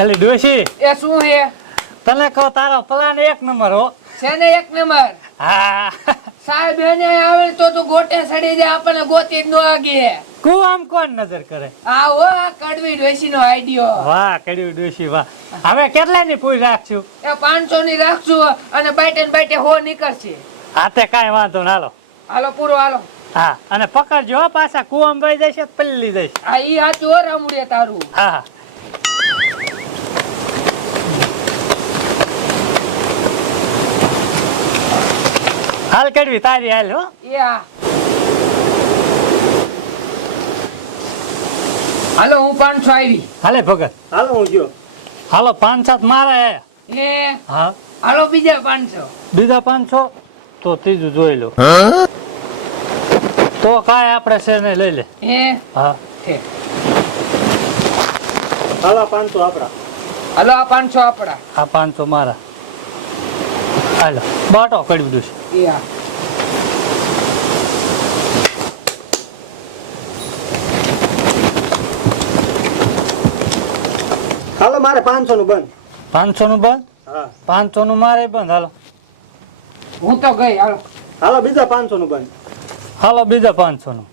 અલી ડોશી. એ શું હે? તને કહો તારો પ્લાન એક નંબર હો. છે ને એક નંબર? હા. સાહેબ એને આવે તો તું ગોટે સડી જાય આપણને ગોતી જ ન આગે. કુ આમ કોણ નજર કરે? આ હો આ કડવી ડોશી નો આઈડિયો વાહ કડવી ડોશી વાહ. હવે કેટલાની પૂરી રાખશું? એ પાંચસો ની રાખશું અને બાઈટે બાઈટે હો નીકળશે. હા તે કાંઈ વાંધો ના હાલો. હાલો પૂરો હાલો. હા અને પકડજો હો પાછા. કુવામ ભાઈ જશે પલ્લી જશે? આ ઈ હાચું હો રામુડિયા તારું. હા. હાલ કડવી તારી હાલ હો. એ હાલો હું પાંચસો આવી. હાલે ભગત. હાલો હું જો હાલો પાંચ સાત મારા. હે. એ હા. હાલો બીજા પાંચસો. બીજા પાંચસો? તો ત્રીજું જોઈ લો. તો કાંઈ આપણે છે નહીં લઈ લે. એ? હા. છે. હાલો પાંચસો આપડા. હાલો આ પાંચસો આપડા. આ પાંચસો મારા. હાલો બાટો કડવી દઉં એ આ હાલો મારે પાંચસો નું બંધ. પાંચસો નું બંધ? હા. પાંચસો નું મારે બંધ હાલો. હું તો ગઈ હાલો. હાલો બીજા પાંચસો નું બંધ. હાલો બીજા પાંચસો નું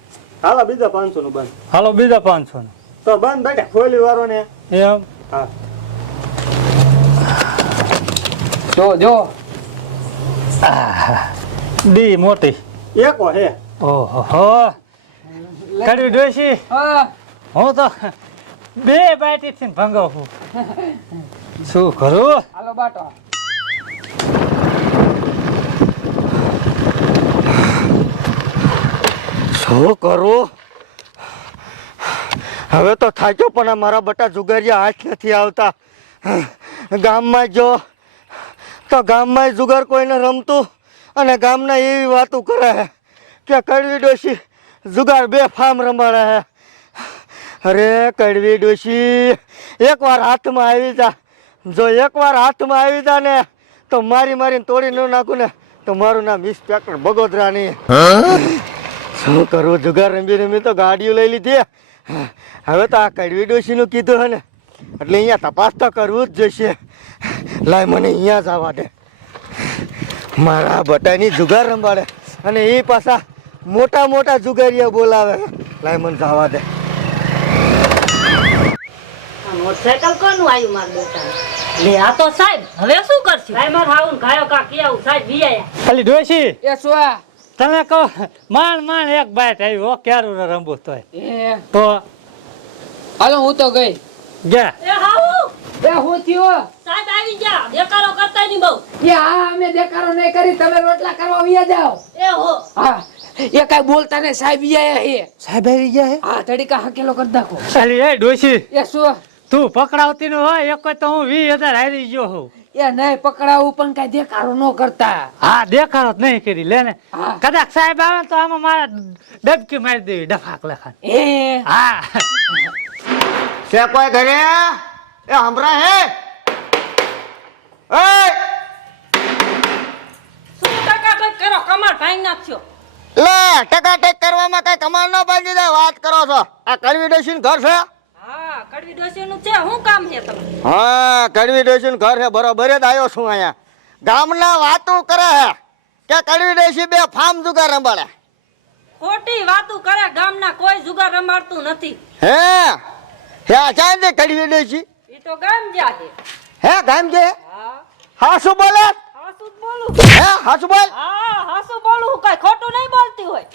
હાલો બીજા પાંચસો નું બંધ. હાલો બીજા પાંચસો નું તો બંધ બેટા ખોલી વારો ને એમ? હા. જો જો. ડી મોટી. એકો હે. ઓહો. કડવી ડોશી? હા. હું તો બે બાટી થી ભંગાવું શું કરું? હાલો બાટો. શું કરું? હવે તો થાક્યો પણ આ મારા બટા જુગારિયા હાથ નથી આવતા. ગામમાં જો તો ગામમાં જુગાર કોઈને રમતું? અને ગામના એવી વાતો કરે છે કે કડવી ડોશી જુગાર બે ફાર્મ રમાડે છે અરે, કડવી ડોશી, એકવાર હાથમાં આવી જા. જો એકવાર હાથમાં આવી જા ને, તો મારી મારીને તોડી ન નાખું ને, તો મારું નામ ઇન્સ્પેક્ટર બગોદરાની. શું કરું જુગાર રમી રમી તો ગાડીઓ લઈ લીધી હવે તો આ કડવી ડોશીનું કીધું હે ને, એટલે અહીંયા તપાસ તો કરવું જ જોઈશે. લાય મને અહીંયા જ આવવા દે. મારા બટાની જુગાર રંબાડે અને એ પાછા મોટા મોટા જુગારીયા બોલાવે. લાય મને જવા દે. આ મોટરસાયકલ કોનું આવ્યું મારા બેટા? લે આ તો સાહેબ હવે શું કરશું? માર હાઉન કા સાહેબ આયા. ડોશી એ તને કહો માંડ માંડ એક બાઈટ આવ્યું હો ક્યારું રમવું તોય. તો હાલો હું તો ગઈ. ગયા એ હાઉ? એ હું થયો? સાહેબ આવી ગયા. દેખાડો કરતા નહીં બહુ. એ હા અમે દેખાડો નહીં કરી તમે રોટલા કરવા વ્યા જાઓ. એ હો. હા એ કઈ બોલતા ને સાહેબ ઈ હે. સાહેબ આવી ગયા હે? હા તડીકા હકેલો કરી નાખો. અલી એ ડોશી. એ શું? તું પકડાવતી નું હોય એક તો હું વીસ હારી ગયો હોઉં. એ નહીં પકડાવું પણ કઈ દેખાડો ન કરતા. હા દેખાડો નહીં કરી લે ને. કદાચ સાહેબ આવે તો આમાં મારા ડબકી મારી દેવી ડફાક લખાણ. એ હા. છે કોઈ ઘરે? એ હમરા હે? એ! શું ટકા કરો? કમાર ભાઈ નાખ્યો લે ટકા કરવામાં કઈ કમાલ ન બાંધી દે વાત કરો છો. આ કડવી ડોશી ઘર છે? હા કડવી ડોસી નું છે. શું કામ છે તમે હા કડવી ડોશી ઘર છે. બરોબર જ આવ્યો છું અહીંયા. ગામના વાતો કરે હે કે કડવી ડોશી બે ફાર્મ જુગાર રંબાડે ખોટી વાતો કરે. ગામના કોઈ જુગાર રમાડતું નથી. હે? હે દે કડવી ડોશી? તો ગામ છે હે ગામ જે હા. હા શું બોલે? હા શું બોલું. હે હા શું બોલ? હા હાસું બોલું હું કઈ ખોટું નહીં બોલતી હોય.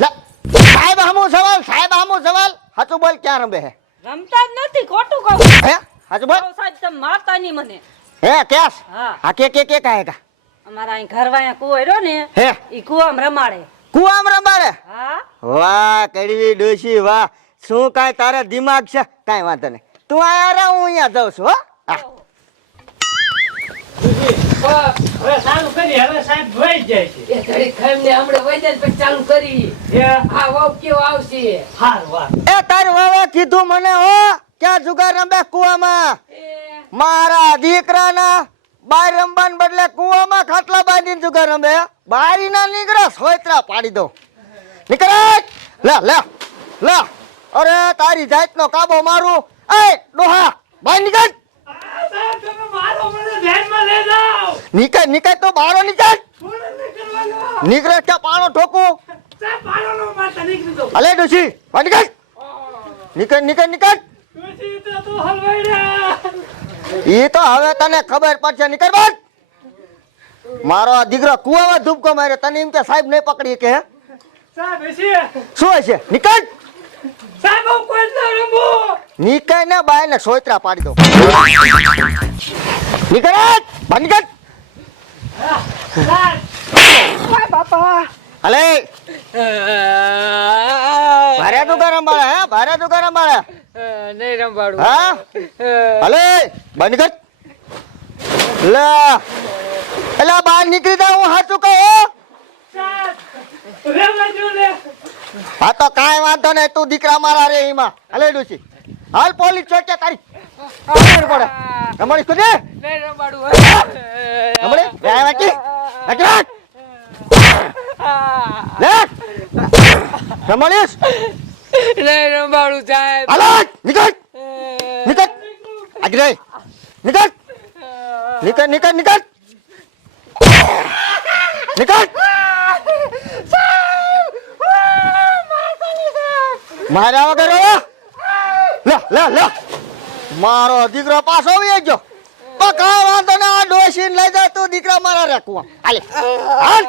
સાહેબ હામુ સવાલ સાહેબ હામુ સવાલ. હાચું બોલ ક્યાં રમે હે? રમતા જ નથી ખોટું કહું હે હાચું બોલ. સાહેબ તમે મારતા નહીં મને. હે કેસ હા. હા કે કે કે કાય કા? અમારા અહીં ઘરવાયા કુવો રહ્યો ને હે. ઈ કુવામ રમાડે. કુવામ રમાડે? હા. વાહ કડવી ડોશી વાહ. શું કાંઈ તારે દિમાગ છે? કાંઈ વાંધો નહીં. તું આયા હું અહીંયા જાઉં છું હો. હા. હવે સારું કરી હવે સાહેબ જોઈ જાય છે. એ ઘડી ખાઈને હમણાં વહી જાય ને પછી ચાલુ કરી. એ આ વાવ કેવો આવશે? હારું વાત. એ તાર વાવા કીધું મને હો. ક્યાં જુગાર રમે કુવામાં? મારા દીકરાના બાર રમવાને બદલે કુવામાં ખાટલા બાંધીને જુગાર રમે. બારી ના નીકળે સોયત્રા પાડી દો નીકળે? લે લે લે. અરે તારી જાતનો કાબો મારું. એ ડોહા બાય નીકળ. નીકળ નીકળ તો બારો નીકળ. નીકળે ક્યાં પાણો ઠોકું. અલે ડોશી બહાર નીકળ. નીકળ નીકળ નીકળ. એ તો હવે તને ખબર પડશે નીકળ મારો આ દીકરો કુવામાં ધૂપકો માર્યો તને એમ કે સાહેબ નહીં પકડી કે હે? શું હશે નીકળ. નીકળ ને બાય ને સોયત્રા પાડી દો નીકળે ભનગટ બાપા હલે. ભારે દુકાન રંબાળે હે? ભારે દુકાન રંબાળે નહીં રંભાડું હા? હલે ભનગટ લે. એલા બહાર નીકળી જા હું હાચું કહું હા તો કાંઈ વાંધો નહીં, તું દીકરા મારા રે એમાં. હલે ડોશી. હાલ પોલીસ ચોકે તારી. ખબર પડે. રમણી કુદે નહીં રંભાડું રમણી રે વાકી વાકી વાક લે. રમણીશ. નહીં રંભાડું સાહેબ. હાલ નિકળ. નિકળ. આગળ રે. નિકળ. નિકળ નિકળ નિકળ. નીકળ. મારા વગર? લે લે લે મારો દીકરો પાછો આવી ગયો તો કાંઈ વાંધો ના આ ડોશીને લઈ જા તું દીકરા મારા રાખવા હાલે હાલ